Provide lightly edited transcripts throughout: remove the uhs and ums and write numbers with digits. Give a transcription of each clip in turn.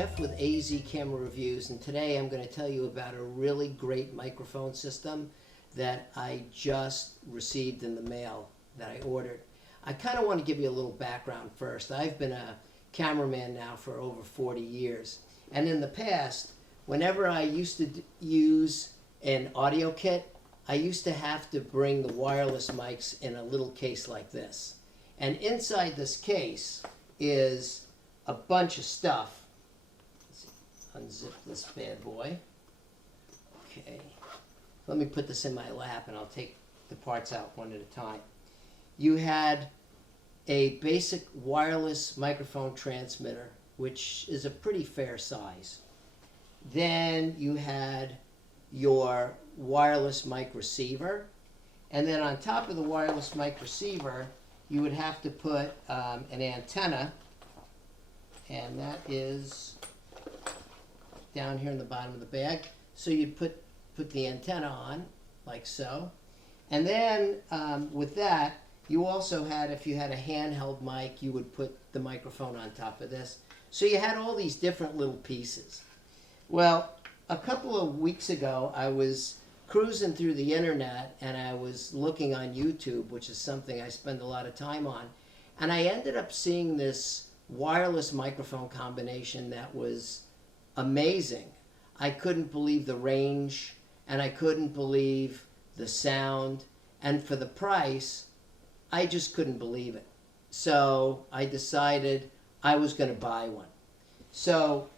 Jeff with AZ Camera Reviews, and today I'm going to tell you about a really great microphone system that I just received in the mail that I ordered. I kind of want to give you a little background first. I've been a cameraman now for over 40 years, and in the past, whenever I used to use an audio kit, I used to have to bring the wireless mics in a little case like this. And inside this case is a bunch of stuff. Let's unzip this bad boy. Okay. Let me put this in my lap and I'll take the parts out one at a time. You had a basic wireless microphone transmitter, which is a pretty fair size. Then you had your wireless mic receiver. And then on top of the wireless mic receiver, you would have to put an antenna, and that is down here in the bottom of the bag. So you'd put the antenna on, like so. And then with that, you also had, if you had a handheld mic, you would put the microphone on top of this. So you had all these different little pieces. Well, a couple of weeks ago, I was cruising through the internet and I was looking on YouTube, which is something I spend a lot of time on, and I ended up seeing this wireless microphone combination that was amazing. I couldn't believe the range and I couldn't believe the sound, and for the price, I just couldn't believe it. So I decided I was going to buy one. So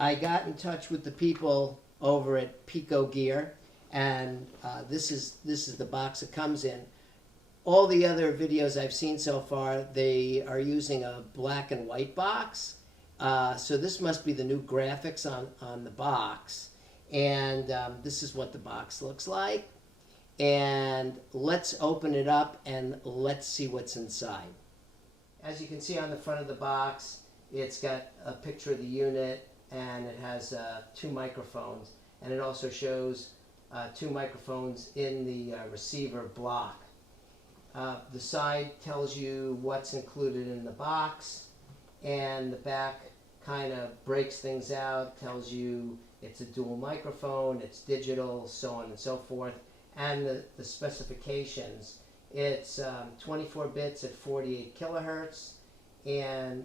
I got in touch with the people over at Picogear, and this is the box it comes in. All the other videos I've seen so far, they are using a black and white box. So this must be the new graphics on the box. And this is what the box looks like. And let's open it up and let's see what's inside. As you can see on the front of the box, it's got a picture of the unit, and it has 2 microphones. And it also shows 2 microphones in the receiver block. The side tells you what's included in the box, and the back kind of breaks things out, tells you it's a dual microphone, it's digital, so on and so forth, and the specifications. It's 24 bits at 48 kilohertz, and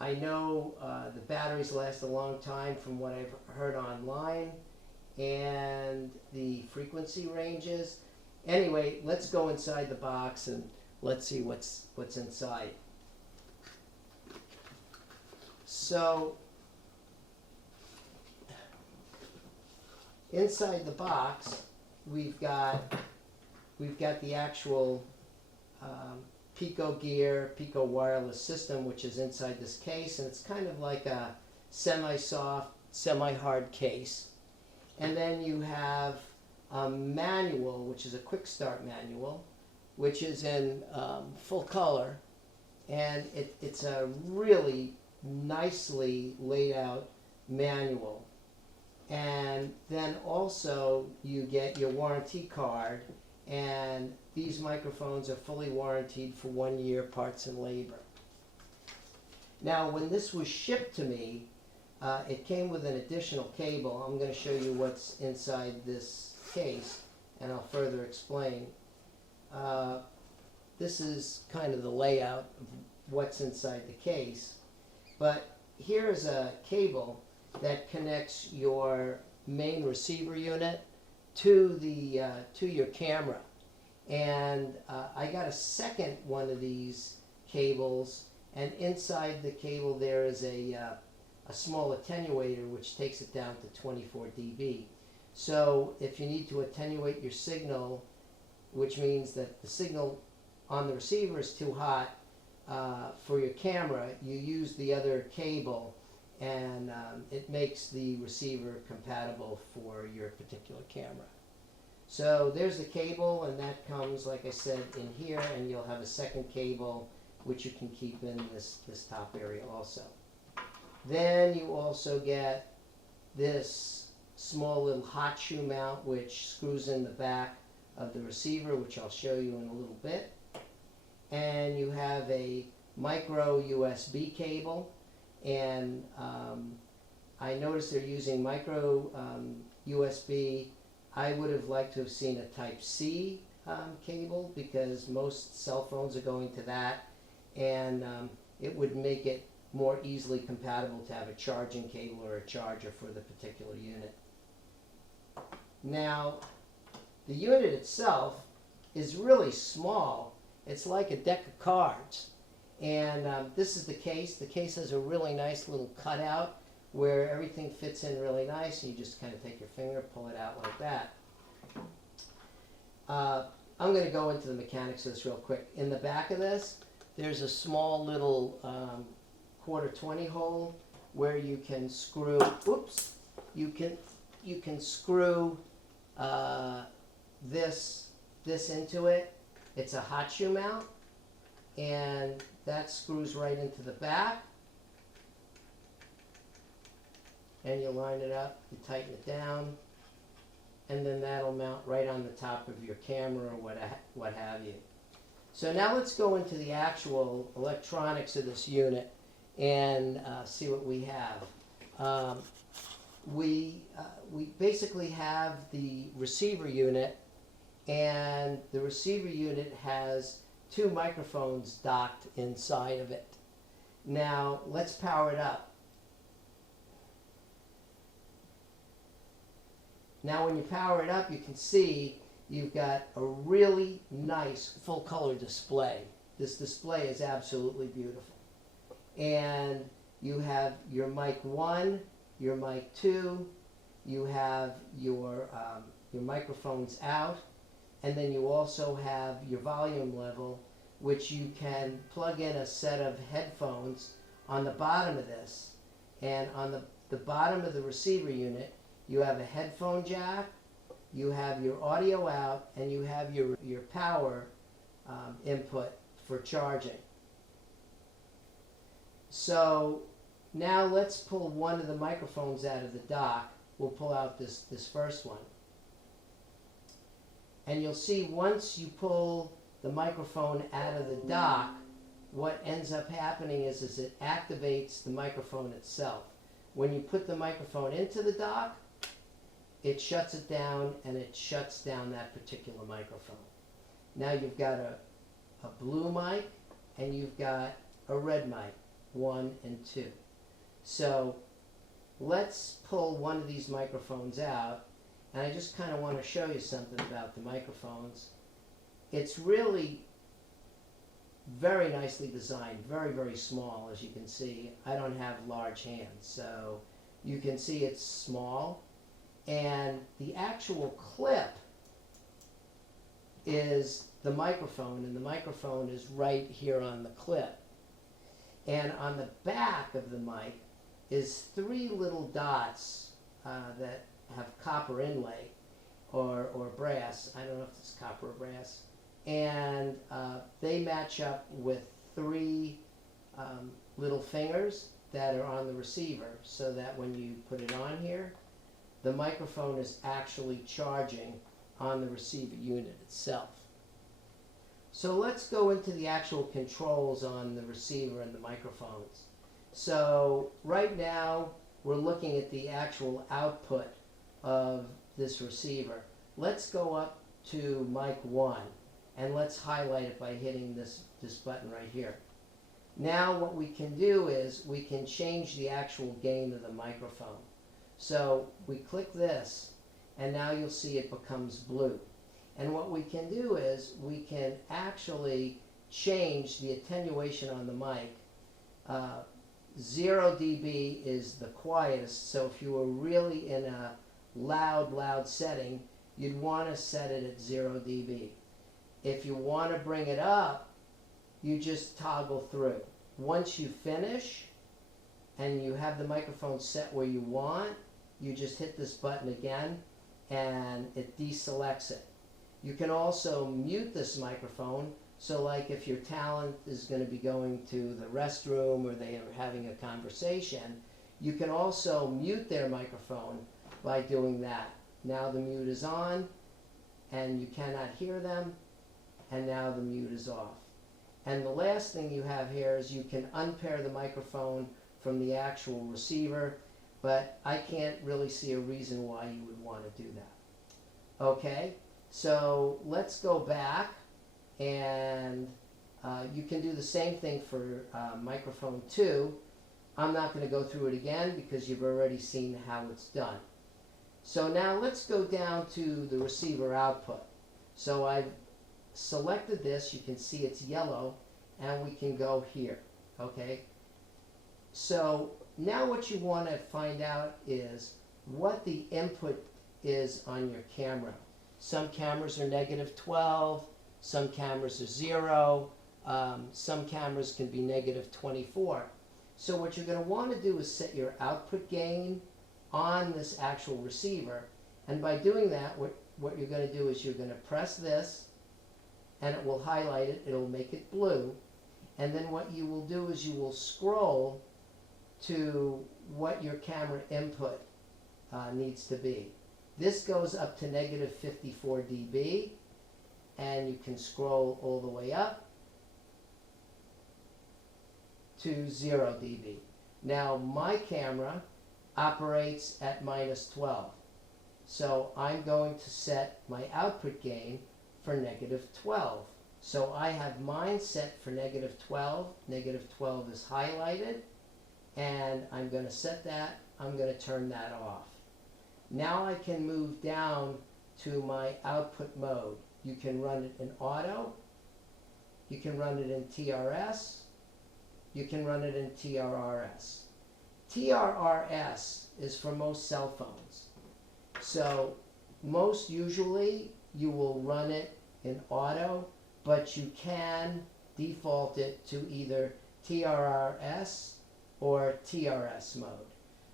I know the batteries last a long time from what I've heard online, and the frequency ranges. Anyway, let's go inside the box and let's see what's inside. So inside the box, we've got the actual Picogear Pico wireless system, which is inside this case, and it's kind of like a semi-soft, semi-hard case. And then you have a manual, which is a quick start manual, which is in full color, and it's a really nicely laid out manual. And then also you get your warranty card, and these microphones are fully warranted for 1 year, parts and labor. Now, when this was shipped to me, it came with an additional cable. I'm going to show you what's inside this case, and I'll further explain. This is kind of the layout of what's inside the case. But here is a cable that connects your main receiver unit to your camera. And I got a second one of these cables, and inside the cable there is a small attenuator which takes it down to 24 dB. So if you need to attenuate your signal, which means that the signal on the receiver is too hot for your camera, you use the other cable, and it makes the receiver compatible for your particular camera. So there's the cable, and that comes, like I said, in here, and you'll have a second cable which you can keep in this top area also. Then you also get this small little hot shoe mount which screws in the back of the receiver, which I'll show you in a little bit. And you have a micro USB cable, And I noticed they're using micro USB. I would have liked to have seen a Type-C cable, because most cell phones are going to that, and it would make it more easily compatible to have a charging cable or a charger for the particular unit. Now, the unit itself is really small. It's like a deck of cards. And this is the case. The case has a really nice little cutout where everything fits in really nice. You just kind of take your finger, pull it out like that. I'm going to go into the mechanics of this real quick. In the back of this, there's a small little ⅛ hole where you can screw. Oops! You can screw this into it. It's a hot shoe mount, and that screws right into the back. And you line it up, you tighten it down, and then that'll mount right on the top of your camera or what have you. So now let's go into the actual electronics of this unit and see what we have. We basically have the receiver unit, and the receiver unit has 2 microphones docked inside of it. Now let's power it up. Now when you power it up, you can see you've got a really nice full color display. This display is absolutely beautiful. And you have your mic 1, your mic 2, you have your microphones out, and then you also have your volume level, which you can plug in a set of headphones on the bottom of this. And on the bottom of the receiver unit, you have a headphone jack, you have your audio out, and you have your power input for charging. So now let's pull one of the microphones out of the dock. We'll pull out this first one. And you'll see once you pull the microphone out of the dock, what ends up happening is it activates the microphone itself. When you put the microphone into the dock, it shuts it down, and it shuts down that particular microphone. Now you've got a blue mic, and you've got a red mic, 1 and 2. So let's pull one of these microphones out, and I just kind of want to show you something about the microphones. It's really very nicely designed, very, very small, as you can see. I don't have large hands, so you can see it's small. And the actual clip is the microphone, and the microphone is right here on the clip. And on the back of the mic is 3 little dots that have copper inlay or brass. I don't know if it's copper or brass. And they match up with 3 little fingers that are on the receiver, so that when you put it on here, the microphone is actually charging on the receiver unit itself. So let's go into the actual controls on the receiver and the microphones. So right now we're looking at the actual output of this receiver. Let's go up to mic 1, and let's highlight it by hitting this button right here. Now what we can do is we can change the actual gain of the microphone. So we click this, and now you'll see it becomes blue. And what we can do is we can actually change the attenuation on the mic. 0 dB is the quietest, so if you were really in a loud setting, you'd want to set it at 0 dB. If you want to bring it up, you just toggle through. Once you finish and you have the microphone set where you want, you just hit this button again, and it deselects it. You can also mute this microphone, so like if your talent is going to be going to the restroom or they are having a conversation, you can also mute their microphone by doing that. Now the mute is on, and you cannot hear them, and now the mute is off. And the last thing you have here is you can unpair the microphone from the actual receiver, but I can't really see a reason why you would want to do that. Okay, so let's go back, and you can do the same thing for microphone 2. I'm not going to go through it again because you've already seen how it's done. So now let's go down to the receiver output. So I've selected this. You can see it's yellow, and we can go here. Okay, so now what you want to find out is what the input is on your camera. Some cameras are -12, some cameras are 0, some cameras can be -24. So what you're going to want to do is set your output gain on this actual receiver, and by doing that, what you're going to do is you're going to press this, and it will highlight it, it'll make it blue, and then what you will do is you will scroll to what your camera input needs to be. This goes up to -54 dB, and you can scroll all the way up to 0 dB. Now my camera operates at -12, so I'm going to set my output gain for -12. So I have mine set for -12. -12 is highlighted, and I'm going to set that. I'm going to turn that off. Now I can move down to my output mode. You can run it in auto, you can run it in TRS, you can run it in TRRS. TRRS is for most cell phones. So most usually you will run it in auto, but you can default it to either TRRS or TRS mode.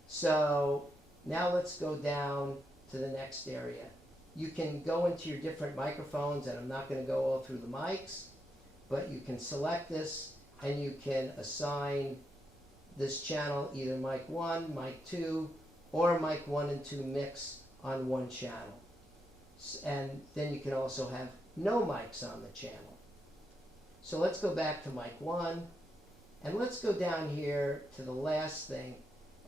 So now let's go down to the next area. You can go into your different microphones, and I'm not going to go all through the mics, but you can select this, and you can assign this channel either mic 1, mic 2, or mic 1 and 2 mix on one channel. And then you can also have no mics on the channel. So let's go back to mic 1, and let's go down here to the last thing,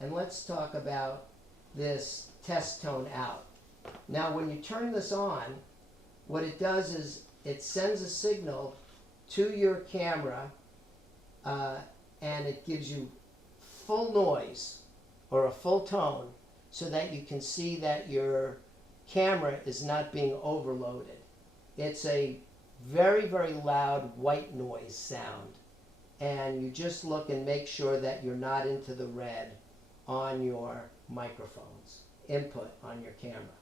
and let's talk about this test tone out. Now when you turn this on, what it does is it sends a signal to your camera, and it gives you full noise or a full tone so that you can see that your camera is not being overloaded. It's a very, very loud white noise sound, and you just look and make sure that you're not into the red on your microphones input on your camera.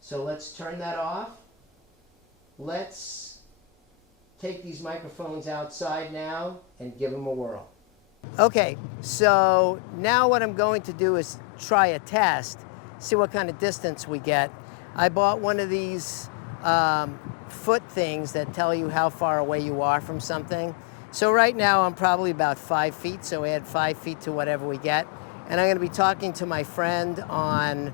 So let's turn that off. Let's take these microphones outside now and give them a whirl. Okay, so now what I'm going to do is try a test, see what kind of distance we get. I bought one of these foot things that tell you how far away you are from something. So right now I'm probably about 5 feet, so we add 5 feet to whatever we get. And I'm going to be talking to my friend on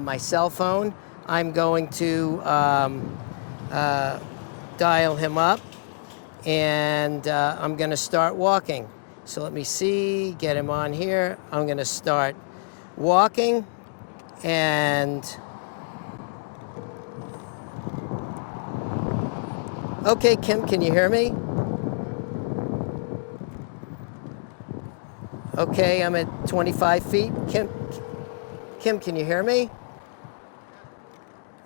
my cell phone. I'm going to dial him up, and I'm going to start walking. So let me see, get him on here. I'm going to start walking, and okay, Kim, can you hear me? Okay, I'm at 25 feet. Kim, can you hear me?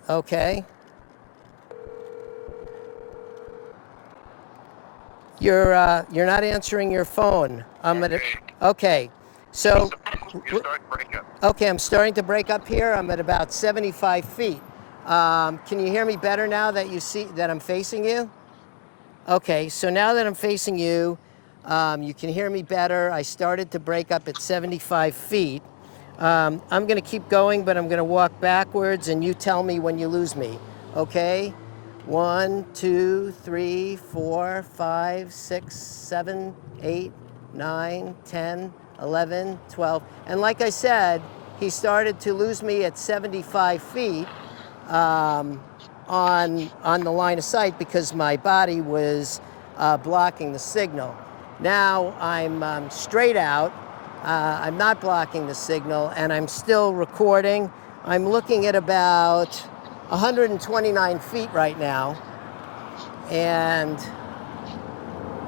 Okay. You're not answering your phone. Okay. So okay, I'm starting to break up here. I'm at about 75 feet. Can you hear me better now that you see that I'm facing you? Okay, so now that I'm facing you, you can hear me better. I started to break up at 75 feet. I'm going to keep going, but I'm going to walk backwards, and you tell me when you lose me. Okay? 1, 2, 3, 4, 5, 6, 7, 8, 9, 10, 11, 12. And like I said, he started to lose me at 75 feet on the line of sight because my body was blocking the signal. Now I'm straight out. I'm not blocking the signal, and I'm still recording. I'm looking at about 129 feet right now. And,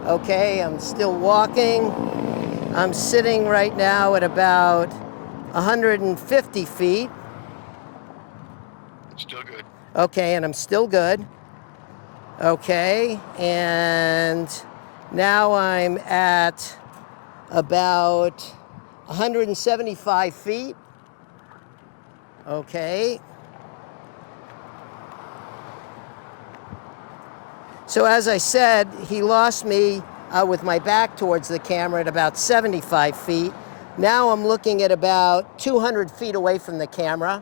okay, I'm still walking. I'm sitting right now at about 150 feet. Still good. Okay, and I'm still good. Okay, and now I'm at about 175 feet. Okay. So as I said, he lost me with my back towards the camera at about 75 feet. Now I'm looking at about 200 feet away from the camera,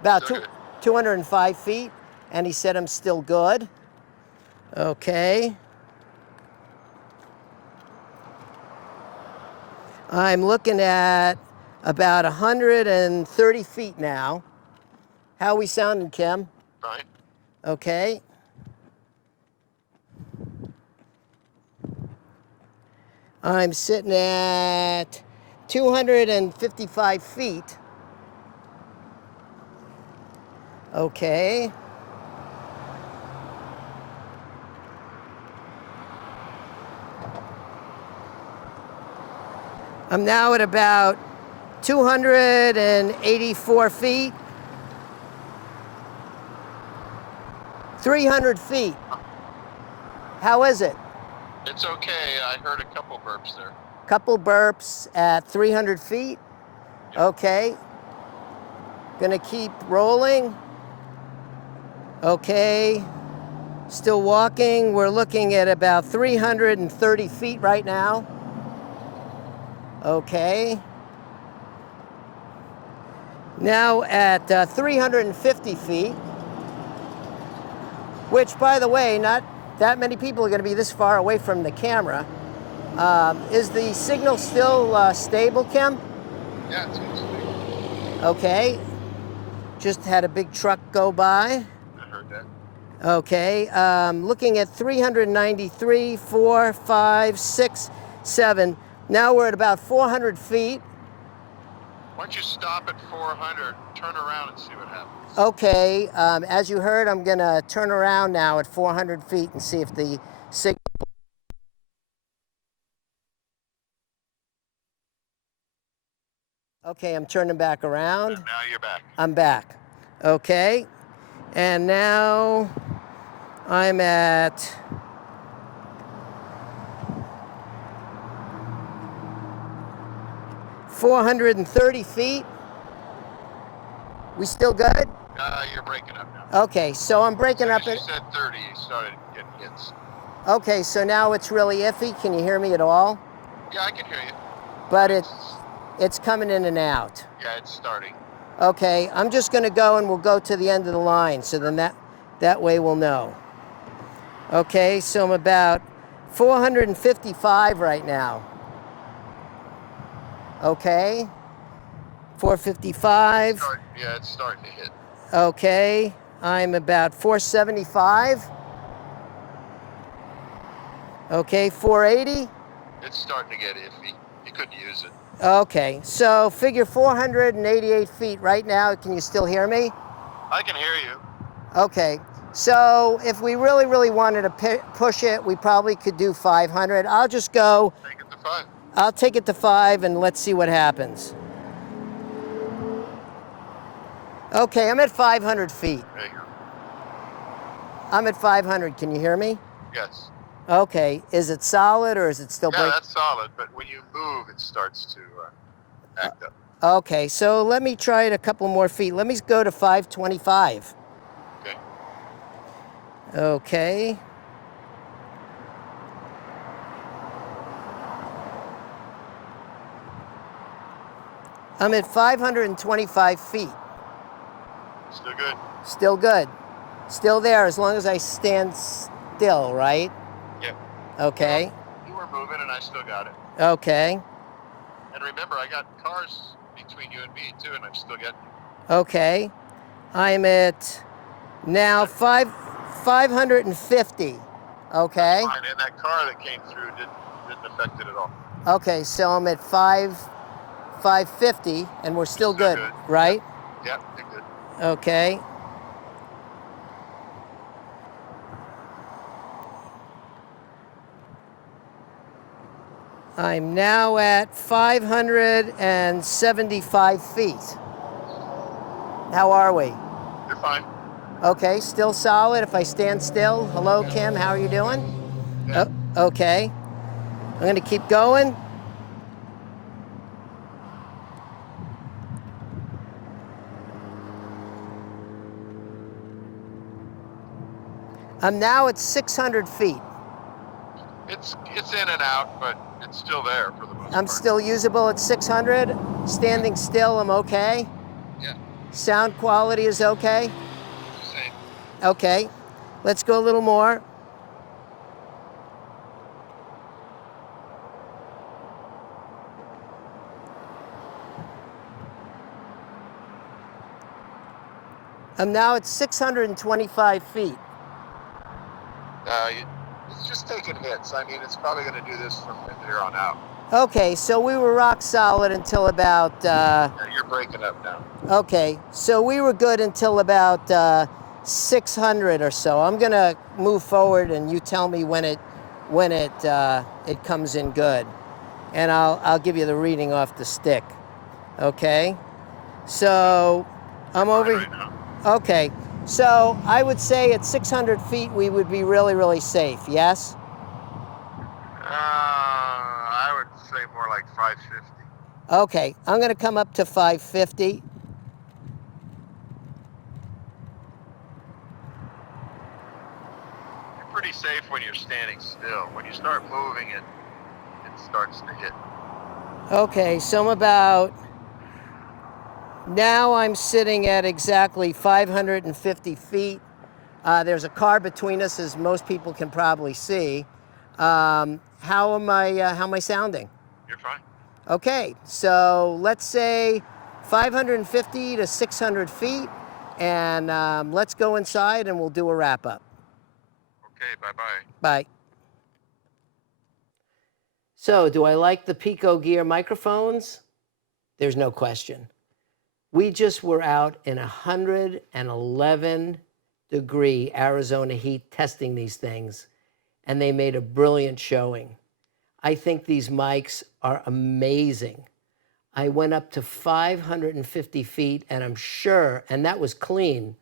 about 205 feet, and he said I'm still good. Okay. I'm looking at about 130 feet now. How we sounding, Kim? Fine. Okay. I'm sitting at 255 feet. Okay. I'm now at about 284 feet. 300 feet. How is it? It's okay. I heard a couple burps there. Couple burps at 300 feet. Yep. Okay. Gonna keep rolling. Okay. Still walking. We're looking at about 330 feet right now. Okay. Now at 350 feet, which, by the way, not that many people are going to be this far away from the camera. Is the signal still stable, Kim? Yeah, it's good. Okay. Just had a big truck go by. I heard that. Okay. Looking at 393, 4, 5, 6, 7. Now we're at about 400 feet. Why don't you stop at 400, turn around and see what happens. Okay. As you heard, I'm going to turn around now at 400 feet and see if the signal... Okay, I'm turning back around. And now you're back. I'm back. Okay. And now I'm at 430 feet. We still good? You're breaking up now. Okay, so I'm breaking up. You said 30, you started getting hits. Okay, so now it's really iffy. Can you hear me at all? Yeah, I can hear you. But it's coming in and out. Yeah, it's starting. Okay, I'm just going to go and we'll go to the end of the line, so then that way we'll know. Okay, so I'm about 455 right now. Okay, 455. Yeah, it's starting to hit. Okay, I'm about 475. Okay, 480. It's starting to get iffy. You couldn't use it. Okay, so figure 488 feet right now. Can you still hear me? I can hear you. Okay, so if we really, really wanted to push it, we probably could do 500. I'll just go. Take it to 5. I'll take it to 5 and let's see what happens. Okay, I'm at 500 feet. There you go. I'm at 500. Can you hear me? Yes. Okay, is it solid or is it still breaking? Yeah, that's solid, but when you move, it starts to act up. Okay, so let me try it a couple more feet. Let me go to 525. Okay. Okay. I'm at 525 feet. Still good? Still good. Still there as long as I stand still, right? Yep. Okay. You were moving and I still got it. Okay. And remember, I got cars between you and me too, and I'm still getting you. Okay. I'm at now 550. Okay. That's fine. And that car that came through didn't affect it at all. Okay, so I'm at 550, and we're still good, good. right? Yep, you're good. Okay. I'm now at 575 feet. How are we? You're fine. Okay, still solid if I stand still. Hello, Kim, how are you doing? Yeah. Okay. I'm going to keep going. I'm now at 600 feet. It's in and out, but it's still there for the most part. I'm still usable at 600. Standing still, I'm okay. Yeah. Sound quality is okay. Same. Okay, let's go a little more. I'm now at 625 feet. It's just taking hits. I mean, it's probably going to do this from here on out. Okay, so we were rock solid until about, Yeah, you're breaking up now. okay, so we were good until about 600 or so. I'm gonna move forward and you tell me when it comes in good. And I'll give you the reading off the stick. Okay? So I'm over Right now. Okay. So I would say at 600 feet we would be really, really safe, yes? I would say more like 550. Okay, I'm gonna come up to 550. You're pretty safe when you're standing still. When you start moving it, it starts to hit. Okay, so now I'm sitting at exactly 550 feet. There's a car between us, as most people can probably see. How am I sounding? You're fine. Okay, so let's say 550 to 600 feet, and let's go inside and we'll do a wrap up. Okay, bye-bye. Bye. So, do I like the Picogear microphones? There's no question. We just were out in 111-degree Arizona heat testing these things, and they made a brilliant showing. I think these mics are amazing. I went up to 550 feet, and I'm sure, and that was clean,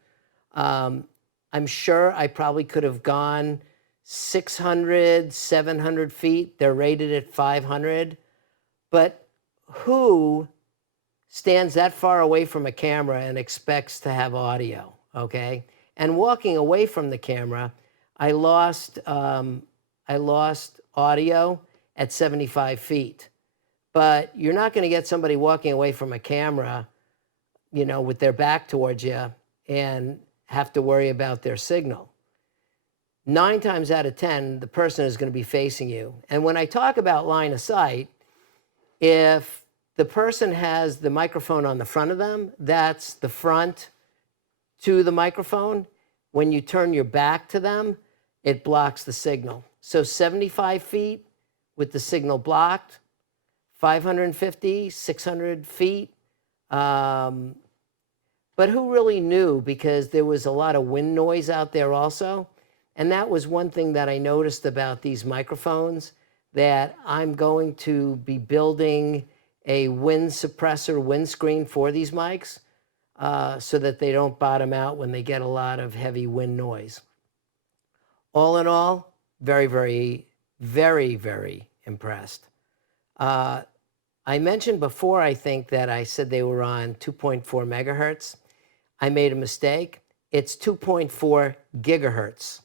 I'm sure I probably could have gone 600, 700 feet. They're rated at 500. But who stands that far away from a camera and expects to have audio, okay? And walking away from the camera, I lost audio at 75 feet. But you're not going to get somebody walking away from a camera, you know, with their back towards you and have to worry about their signal. 9 times out of 10, the person is going to be facing you. And when I talk about line of sight, if the person has the microphone on the front of them, that's the front to the microphone. When you turn your back to them, it blocks the signal. So 75 feet with the signal blocked, 550, 600 feet. But who really knew? Because there was a lot of wind noise out there also. And that was one thing that I noticed about these microphones, that I'm going to be building a wind suppressor windscreen for these mics so that they don't bottom out when they get a lot of heavy wind noise. All in all, very, very, very, very impressed. I mentioned before, I think, that I said they were on 2.4 megahertz. I made a mistake. It's 2.4 gigahertz.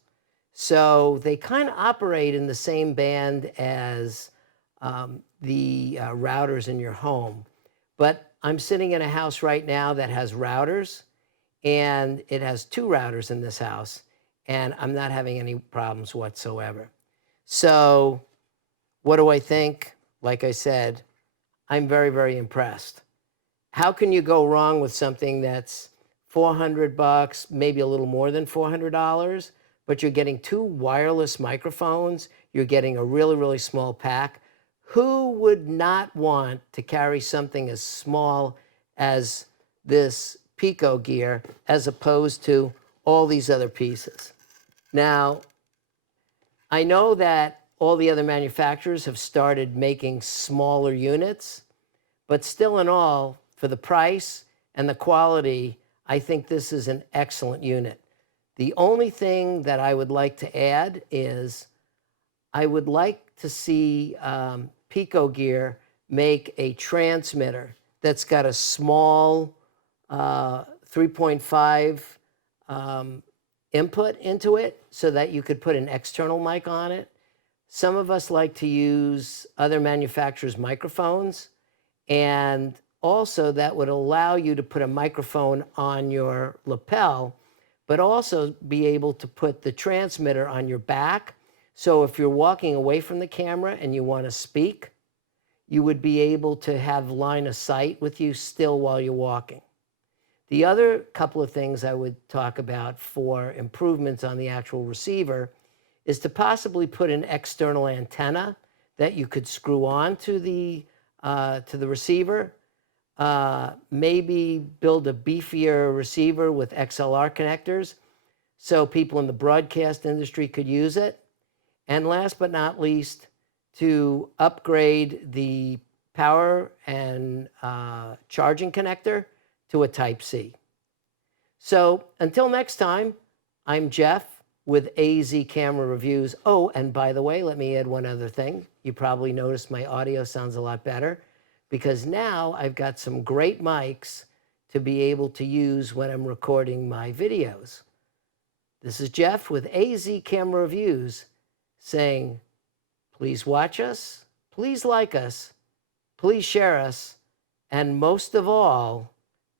So they kind of operate in the same band as the routers in your home. But I'm sitting in a house right now that has routers, and it has 2 routers in this house, and I'm not having any problems whatsoever. So what do I think? Like I said, I'm very, very impressed. How can you go wrong with something that's $400, maybe a little more than $400, but you're getting 2 wireless microphones, you're getting a really, really small pack? Who would not want to carry something as small as this Picogear as opposed to all these other pieces? Now, I know that all the other manufacturers have started making smaller units, but still in all, for the price and the quality, I think this is an excellent unit. The only thing that I would like to add is I would like to see Picogear make a transmitter that's got a small 3.5 input into it so that you could put an external mic on it. Some of us like to use other manufacturers' microphones, and also that would allow you to put a microphone on your lapel, but also be able to put the transmitter on your back. So if you're walking away from the camera and you want to speak, you would be able to have line of sight with you still while you're walking. The other couple of things I would talk about for improvements on the actual receiver is to possibly put an external antenna that you could screw on to the receiver. Maybe build a beefier receiver with XLR connectors so people in the broadcast industry could use it. And last but not least, to upgrade the power and charging connector to a Type-C. So until next time, I'm Jeff with AZ Camera Reviews. Oh, and by the way, let me add one other thing. You probably noticed my audio sounds a lot better because now I've got some great mics to be able to use when I'm recording my videos. This is Jeff with AZ Camera Reviews saying, please watch us, please like us, please share us, and most of all,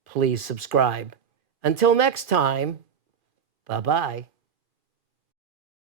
please subscribe. Until next time, bye-bye.